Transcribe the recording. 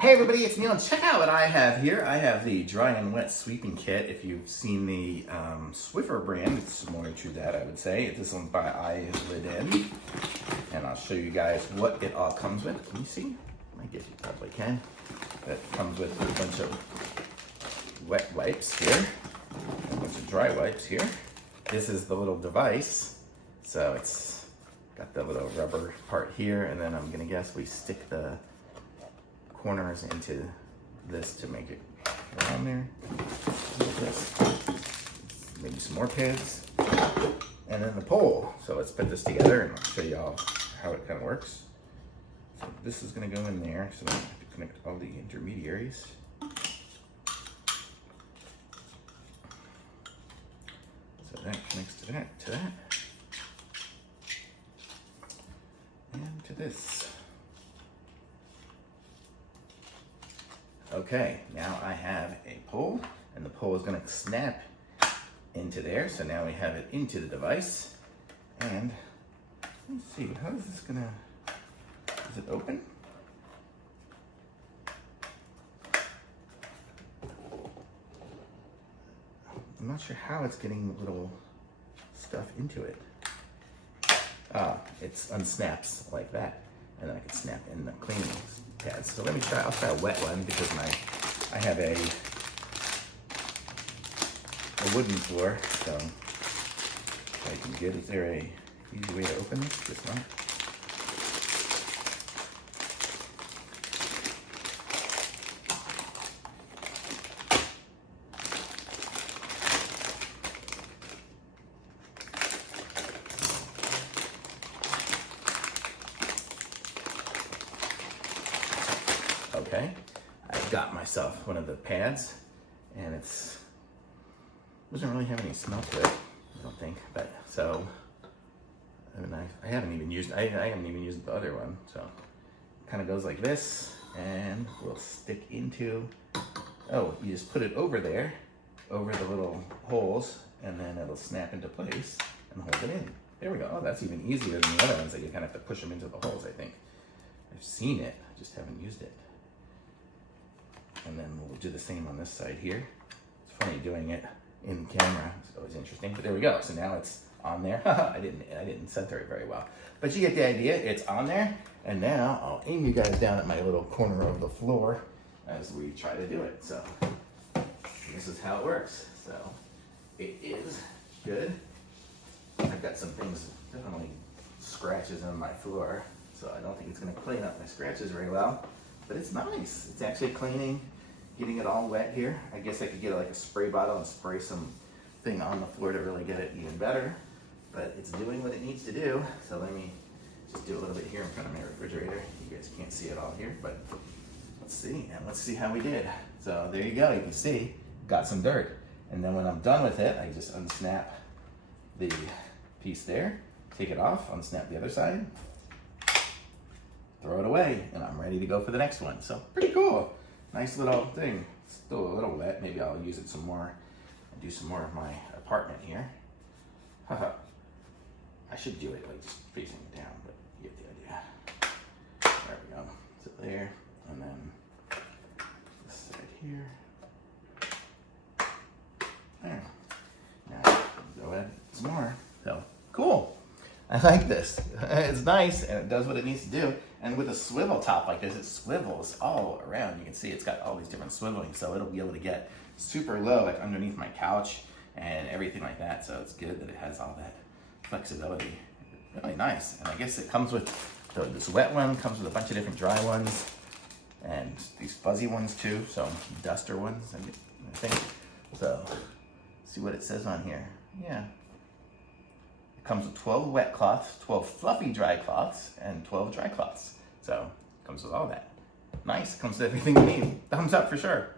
Hey everybody, it's Neil, and check out what I have here. I have the dry and wet sweeping kit. If you've seen the Swiffer brand, it's similar to that, I would say. This one's by Eyliden, and I'll show you guys what it all comes with. Can you see? I guess you probably can. That comes with a bunch of wet wipes here, a bunch of dry wipes here. This is the little device, so it's got the little rubber part here, and then I'm gonna guess we stick the corners into this to make it around there. Like this. Maybe some more pads, and then the pole. So let's put this together and I'll show you all how it kind of works. So this is going to go in there, so I have to connect all the intermediaries. So that connects to that, and to this. Okay, now I have a pole, and the pole is going to snap into there. So now we have it into the device. And let's see, how is this gonna, is it open? I'm not sure how it's getting little stuff into it. It unsnaps like that, and then I can snap in the cleaning pads. So let me try, I'll try a wet one because I have a wooden floor, so I can get, is there a easy way to open this? Just not. Okay, I've got myself one of the pads, and it doesn't really have any smell to it, I don't think. But so, I mean, I haven't even used the other one. So it kind of goes like this, and will stick into. Oh, you just put it over there, over the little holes, and then it'll snap into place and hold it in. There we go. Oh, that's even easier than the other ones that you kind of have to push them into the holes. I think I've seen it, I just haven't used it. And then we'll do the same on this side here. It's funny doing it in camera, it's always interesting, but there we go. So now it's on there. I didn't center it very well, but you get the idea. It's on there, and now I'll aim you guys down at my little corner of the floor as we try to do it. So this is how it works. So it is good. I've got some things, definitely scratches on my floor, so I don't think it's going to clean up my scratches very well, but it's nice. It's actually cleaning, getting it all wet here. I guess I could get like a spray bottle and spray some thing on the floor to really get it even better, but it's doing what it needs to do. So let me just do a little bit here in front of my refrigerator. You guys can't see it all here, but let's see, and let's see how we did. So there you go, you can see, got some dirt. And then when I'm done with it, I just unsnap the piece there, take it off, unsnap the other side, throw it away, and I'm ready to go for the next one. So pretty cool. Nice little thing. Still a little wet. Maybe I'll use it some more and do some more of my apartment here. Haha. I should do it like just facing it down, but you get the idea. There we go. So there, and then this side here. There. Now go ahead some more. So cool. I like this. It's nice, and it does what it needs to do. And with a swivel top like this, it swivels all around. You can see it's got all these different swiveling, so it'll be able to get super low, like underneath my couch and everything like that. So it's good that it has all that flexibility. Really nice. And I guess it comes with, this wet one comes with a bunch of different dry ones, and these fuzzy ones too, so duster ones, I think. So, see what it says on here. Yeah. Comes with 12 wet cloths, 12 fluffy dry cloths, and 12 dry cloths. So, comes with all that. Nice, comes with everything you need. Thumbs up for sure.